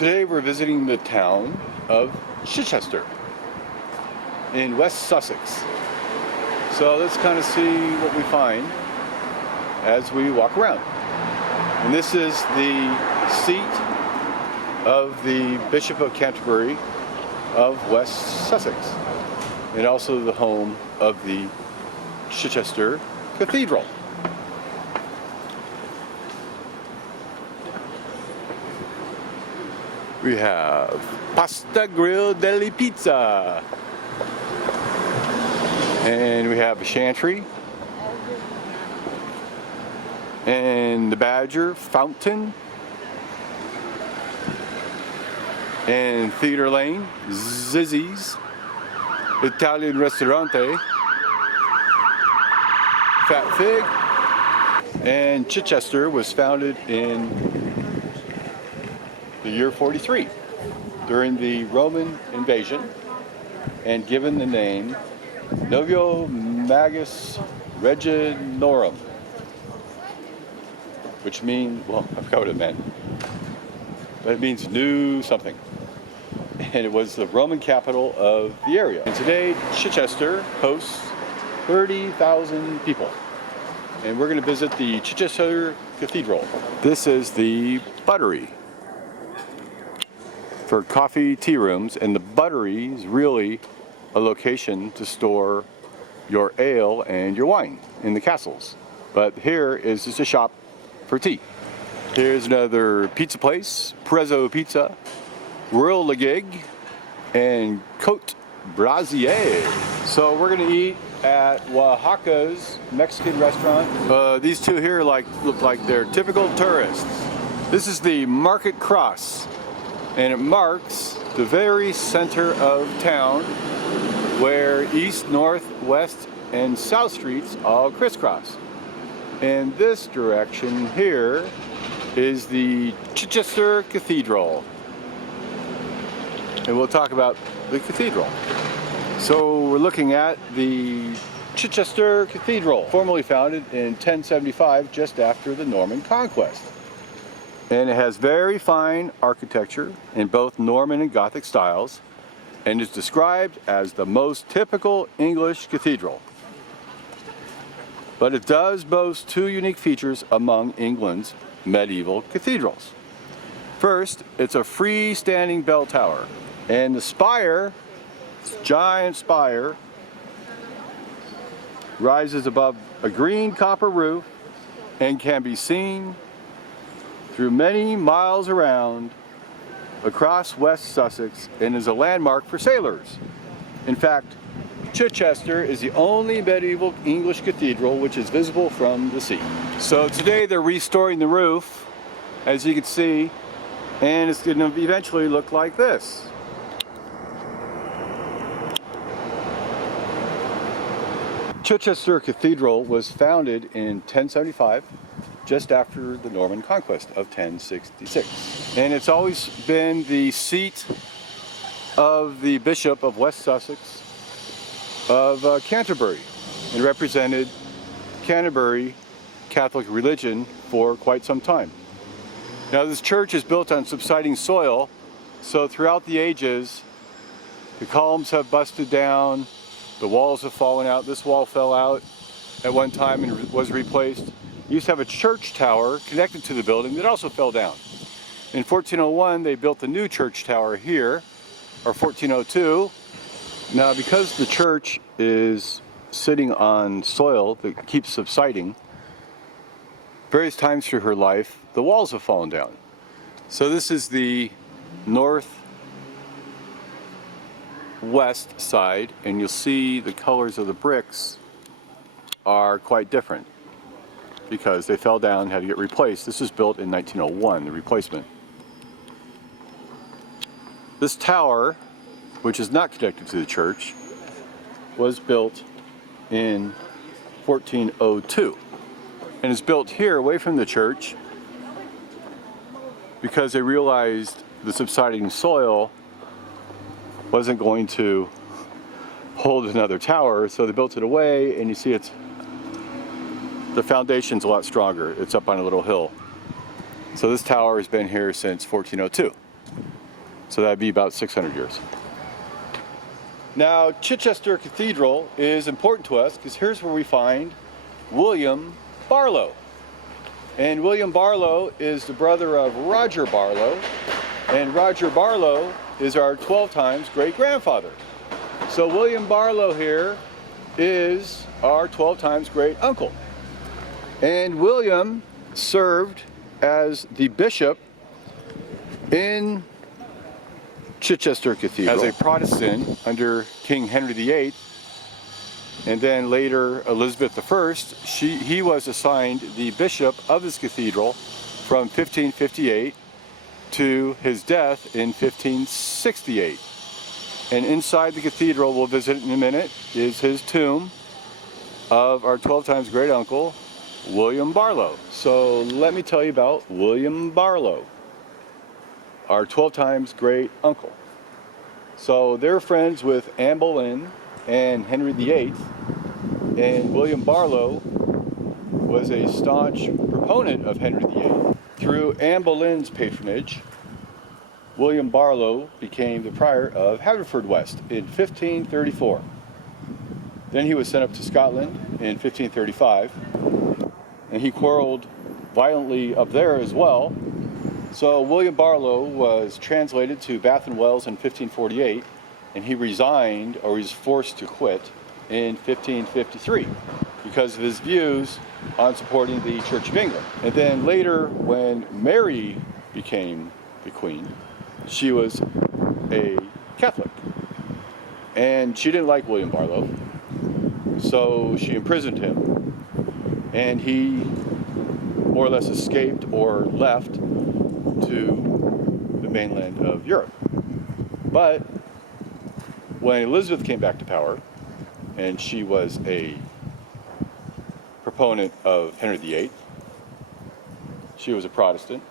Today we're visiting the town of Chichester in West Sussex. So let's kind of see what we find as we walk around. And this is the seat of the Bishop of Canterbury of West Sussex, and also the home of the Chichester Cathedral. We have Pasta Grill Deli Pizza, and we have a chantry, and the Badger Fountain, and Theater Lane, Zizzy's, Italian Ristorante, Fat Fig, and Chichester was founded in the year 43 during the Roman invasion and given the name Novio Magus Reginorum, which means, well, I forgot what it meant, but it means new something. And it was the Roman capital of the area. And today, Chichester hosts 30,000 people. And we're going to visit the Chichester Cathedral. This is the buttery for coffee tea rooms, and the buttery is really a location to store your ale and your wine in the castles. But here is just a shop for tea. Here's another pizza place, Prezzo Pizza, Whirligig, and Cote Brazier. So we're gonna eat at Oaxaca's Mexican restaurant. These two here look like they're typical tourists. This is the Market Cross, and it marks the very center of town where east, north, west, and south streets all crisscross. And this direction here is the Chichester Cathedral. And we'll talk about the cathedral. So we're looking at the Chichester Cathedral, formerly founded in 1075, just after the Norman Conquest. And it has very fine architecture in both Norman and Gothic styles, and is described as the most typical English cathedral. But it does boast two unique features among England's medieval cathedrals. First, it's a freestanding bell tower, and the spire, this giant spire, rises above a green copper roof and can be seen through many miles around across West Sussex, and is a landmark for sailors. In fact, Chichester is the only medieval English cathedral which is visible from the sea. So today they're restoring the roof, as you can see, and it's going to eventually look like this. Chichester Cathedral was founded in 1075, just after the Norman Conquest of 1066. And it's always been the seat of the Bishop of West Sussex of Canterbury, and represented Canterbury Catholic religion for quite some time. Now this church is built on subsiding soil, so throughout the ages the columns have busted down, the walls have fallen out. This wall fell out at one time and was replaced. It used to have a church tower connected to the building that also fell down. In 1401 they built the new church tower here, or 1402. Now because the church is sitting on soil that keeps subsiding, various times through her life the walls have fallen down. So this is the northwest side, and you'll see the colors of the bricks are quite different because they fell down and had to get replaced. This was built in 1901, the replacement. This tower, which is not connected to the church, was built in 1402, and is built here away from the church because they realized the subsiding soil wasn't going to hold another tower, so they built it away, and you see the foundation's a lot stronger. It's up on a little hill. So this tower has been here since 1402. So that'd be about 600 years. Now, Chichester Cathedral is important to us because here's where we find William Barlow. And William Barlow is the brother of Roger Barlow, and Roger Barlow is our 12 times great-grandfather. So William Barlow here is our 12 times great uncle. And William served as the bishop in Chichester Cathedral as a Protestant under King Henry VIII, and then later Elizabeth I. He was assigned the bishop of this cathedral from 1558 to his death in 1568. And inside the cathedral, we'll visit in a minute, is his tomb of our 12 times great uncle, William Barlow. So let me tell you about William Barlow, our 12 times great uncle. So they're friends with Anne Boleyn and Henry VIII, and William Barlow was a staunch proponent of Henry VIII. Through Anne Boleyn's patronage, William Barlow became the prior of Haverfordwest in 1534. Then he was sent up to Scotland in 1535, and he quarreled violently up there as well. So William Barlow was translated to Bath and Wells in 1548, and he resigned, or he was forced to quit, in 1553 because of his views on supporting the Church of England. And then later, when Mary became the queen, she was a Catholic, and she didn't like William Barlow, so she imprisoned him, and he more or less escaped or left to the mainland of Europe. But when Elizabeth came back to power, and she was a proponent of Henry VIII, she was a Protestant,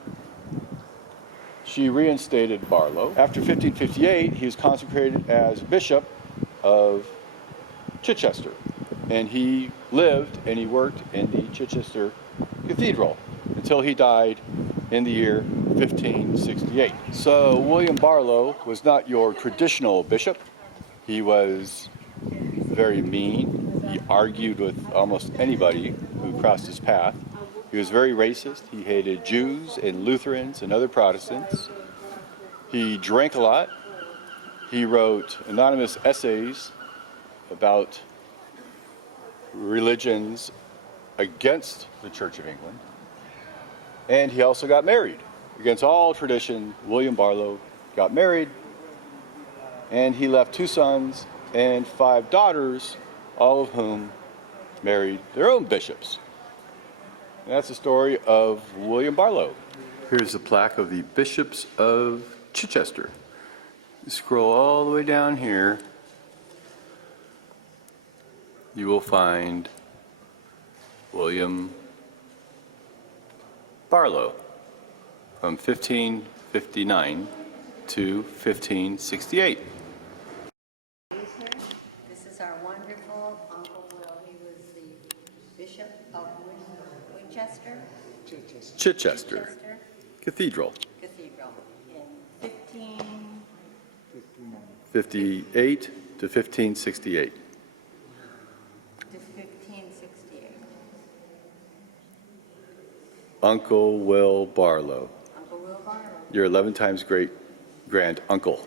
she reinstated Barlow. After 1558, he was consecrated as bishop of Chichester, and he lived and he worked in the Chichester Cathedral until he died in the year 1568. So William Barlow was not your traditional bishop. He was very mean. He argued with almost anybody who crossed his path. He was very racist. He hated Jews and Lutherans and other Protestants. He drank a lot. He wrote anonymous essays about religions against the Church of England. And he also got married. Against all tradition, William Barlow got married, and he left 2 sons and 5 daughters, all of whom married their own bishops. And that's the story of William Barlow. Here's the plaque of the Bishops of Chichester. You scroll all the way down here, you will find William Barlow from 1559 to 1568. This is our wonderful Uncle Will. He was the Bishop of Winchester? Chichester Cathedral. In 1558 to 1568. To 1568. Uncle Will Barlow. Uncle Will Barlow. Your 11 times great grand uncle.